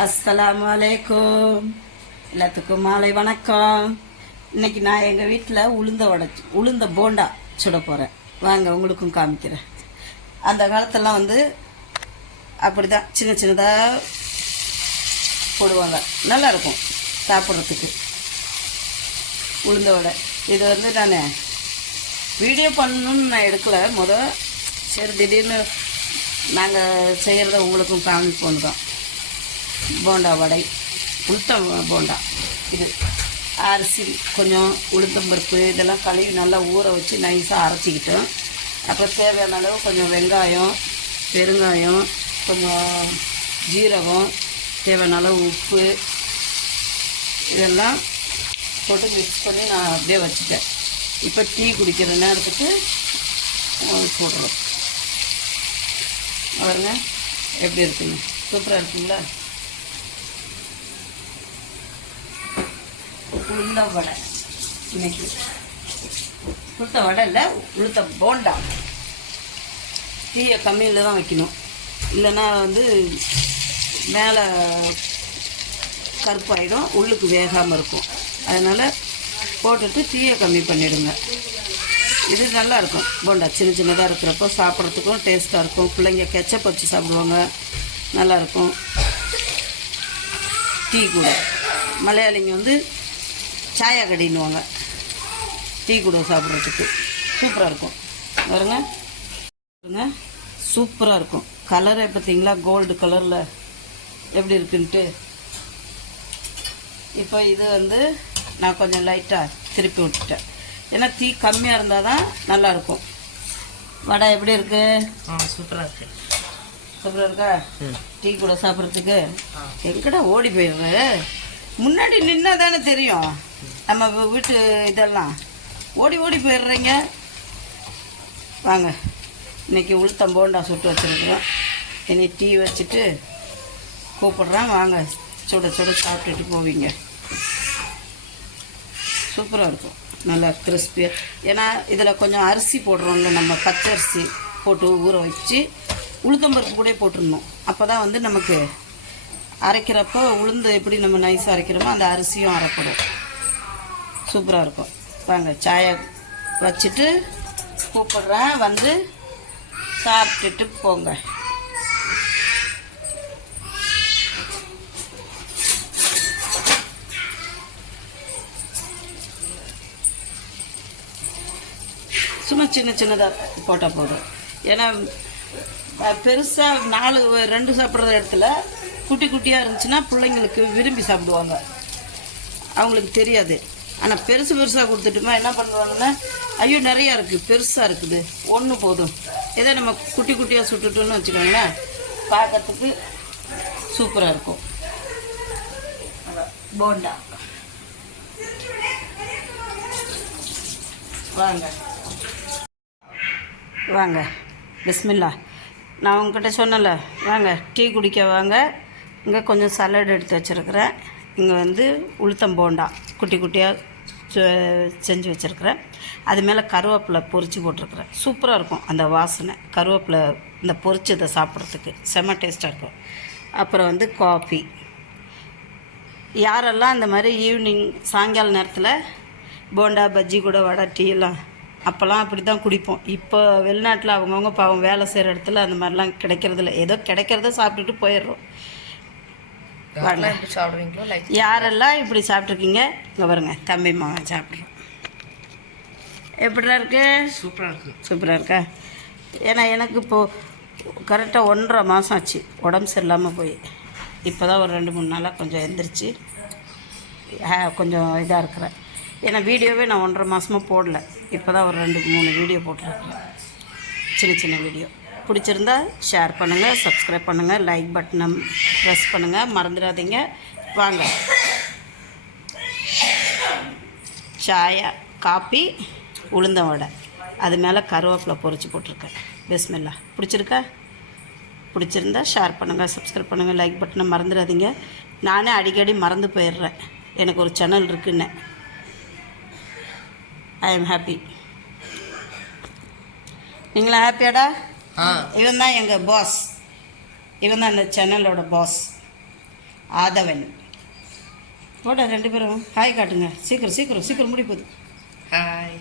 அஸ்ஸலாமு அலைக்கும். எல்லாத்துக்கும் மாலை வணக்கம். இன்னைக்கு நான் எங்கள் வீட்டில் உளுந்த போண்டா சுட போகிறேன். வாங்க உங்களுக்கும் காமிக்கிறேன். அந்த காலத்தெல்லாம் அப்படி தான் சின்ன சின்னதாக போடுவாங்க. நல்லாயிருக்கும் சாப்பிட்றதுக்கு உளுந்த வடை. இது நான் வீடியோ பண்ணணும்னு நான் எடுக்கலை. சரி திடீர்னு நாங்கள் செய்கிறத உங்களுக்கும் காமிப்போம் தான். போண்டா வடை, உளுத்தம் போண்டா. இது அரிசி கொஞ்சம் உளுத்தம்பருப்பு இதெல்லாம் கழுவி நல்லா ஊற வச்சு நைஸாக அரைச்சிக்கிட்டோம். அப்புறம் தேவையான அளவு கொஞ்சம் வெங்காயம், பெருங்காயம், கொஞ்சம் ஜீரகம், தேவையான அளவு உப்பு இதெல்லாம் போட்டு மிக்ஸ் பண்ணி நான் அப்படியே வச்சுட்டேன். இப்போ டீ குடிக்கிற நேரத்துக்கு போடணும். பாருங்க எப்படி இருக்குங்க, சூப்பராக இருக்குங்களா? உளுந்த வடை. இன்னைக்கு உளுத்த வடை இல்லை, உளுத்த போண்டா. தீயை கம்மியில் தான் வைக்கணும், இல்லைன்னா மேலே கருப்பாயிடும், உள்ளுக்கு வேகாமல் இருக்கும். அதனால் போட்டுட்டு தீயை கம்மி பண்ணிவிடுங்க. இது நல்லாயிருக்கும் போண்டா. சின்ன சின்னதாக இருக்கிறப்போ சாப்பிட்றதுக்கும் டேஸ்ட்டாக இருக்கும். பிள்ளைங்க கெச்சப் வச்சு சாப்பிடுவாங்க, நல்லாயிருக்கும். டீ கூட மலையாளிங்க சாயா கடின்னுவாங்க. டீ கூட சாப்பிட்றதுக்கு சூப்பராக இருக்கும். பாருங்க பாருங்க, சூப்பராக இருக்கும். கலரை பார்த்தீங்களா, கோல்டு கலரில் எப்படி இருக்குன்ட்டு. இப்போ இது நான் கொஞ்சம் லைட்டாக திருப்பி விட்டுட்டேன். ஏன்னா தீ கம்மியாக இருந்தால் தான் நல்லாயிருக்கும். வடை எப்படி இருக்கு? சூப்பராக இருக்கு. சூப்பராக இருக்கா? டீ கூட சாப்பிட்றதுக்கு எங்கடா ஓடி போயிடுது? முன்னாடி நின்னா தானே தெரியும் நம்ம வீட்டு இதெல்லாம். ஓடி ஓடி போயிடுறீங்க. வாங்க, இன்னைக்கு உளுத்தம் போண்டா சுட்டு வச்சுருக்குறோம். இனி டீ வச்சுட்டு கூப்பிட்றேன். வாங்க, சுட சுட சாப்பிட்டுட்டு போவீங்க. சூப்பராக இருக்கும், நல்லா கிறிஸ்பியாக. ஏன்னா இதில் கொஞ்சம் அரிசி போடுறோம்ல, நம்ம பச்சரிசி போட்டு ஊற வச்சு உளுத்தம்பருப்பு கூட போட்டுருந்தோம். அப்போ தான் நமக்கு அரைக்கிறப்போ உளுந்து எப்படி நம்ம நைஸாக அரைக்கிறோமோ அந்த அரிசியும் அரைப்படும். சூப்பராக இருக்கும். வாங்க, சாயை வச்சுட்டு கூப்பிட்றேன், சாப்பிட்டுட்டு போங்க. சும்மா சின்ன சின்னதாக போட்டால் போதும். ஏன்னா பெருசாக 2 சாப்பிட்ற இடத்துல குட்டி குட்டியாக இருந்துச்சுன்னா பிள்ளைங்களுக்கு விரும்பி சாப்பிடுவாங்க, அவங்களுக்கு தெரியாது. ஆனால் பெருசாக கொடுத்துட்டுமா என்ன பண்ணுவாங்கன்னா, ஐயோ நிறையா இருக்குது, பெருசாக இருக்குது, ஒன்று போதும். இதை நம்ம குட்டி குட்டியாக சுட்டுட்டோன்னு வச்சுக்கோங்களேன், பார்க்கறதுக்கு சூப்பராக இருக்கும். போண்டா வாங்க வாங்க, பிஸ்மில்லா. நான் உங்ககிட்ட சொன்னல, வாங்க டீ குடிக்க வாங்க. இங்கே கொஞ்சம் சலாட் எடுத்து வச்சுருக்கிறேன். இங்கே உளுத்தம் போண்டா குட்டி குட்டியாக செஞ்சு வச்சுருக்கிறேன். அது மேலே கருவேப்பிலை பொரித்து போட்டிருக்கிறேன். சூப்பராக இருக்கும் அந்த வாசனை. கருவேப்பிலை இந்த பொரிச்சதை சாப்பிட்றதுக்கு செம்ம டேஸ்ட்டாக இருக்கும். அப்புறம் காஃபி. யாரெல்லாம் இந்த மாதிரி ஈவினிங் சாயங்கால நேரத்தில் போண்டா பஜ்ஜி கூட வடை டீ எல்லாம் அப்போல்லாம் அப்படி தான் குடிப்போம். இப்போ வெளிநாட்டில் அவங்கவுங்க பாவம் வேலை செய்கிற இடத்துல அந்த மாதிரிலாம் கிடைக்கிறதில்ல. ஏதோ கிடைக்கிறத சாப்பிட்டுட்டு போயிடுறோம். சாப்பிடுவீங்களோ? யாரெல்லாம் இப்படி சாப்பிட்ருக்கீங்க? இங்கே பாருங்க, தம்பி மாவன் சாப்பிட்றோம். எப்படிலாம் இருக்கு? சூப்பராக இருக்குது. சூப்பராக இருக்கா? ஏன்னா எனக்கு இப்போது கரெக்டாக 1.5 மாதம் ஆச்சு உடம்பு சரியில்லாமல் போய். இப்போ தான் ஒரு 2-3 நாளாக கொஞ்சம் எந்திரிச்சு கொஞ்சம் இதாக இருக்கிறேன். ஏன்னா வீடியோவே நான் 1.5 மாதமாக போடல. இப்போ தான் ஒரு 2-3 வீடியோ போட்டிருக்கிறேன், சின்ன சின்ன வீடியோ. பிடிச்சிருந்தா ஷேர் பண்ணுங்கள், சப்ஸ்கிரைப் பண்ணுங்கள், லைக் பட்டனை ப்ரெஸ் பண்ணுங்கள், மறந்துடாதீங்க. வாங்க, சாயா காப்பி உளுந்த வடை, அது மேலே கருவேப்பிலை பொரிச்சு போட்டிருக்கேன். பிஸ்மில்லா. பிடிச்சிருந்தா ஷேர் பண்ணுங்கள், சப்ஸ்கிரைப் பண்ணுங்கள், லைக் பட்டனை மறந்துடாதீங்க. நானே அடிக்கடி மறந்து போயிடுறேன். எனக்கு ஒரு சேனல் இருக்குன்னு. I am happy. நீங்களாம் ஹாப்பியாடா? இவன் தான் எங்கள் பாஸ். இவன் தான் இந்த சேனலோட பாஸ். ஆதவன். போட 2 பேரும் ஹாய் காட்டுங்க. சீக்கிரம் சீக்கிரம் சீக்கிரம் முடி போகுது. ஹாய்.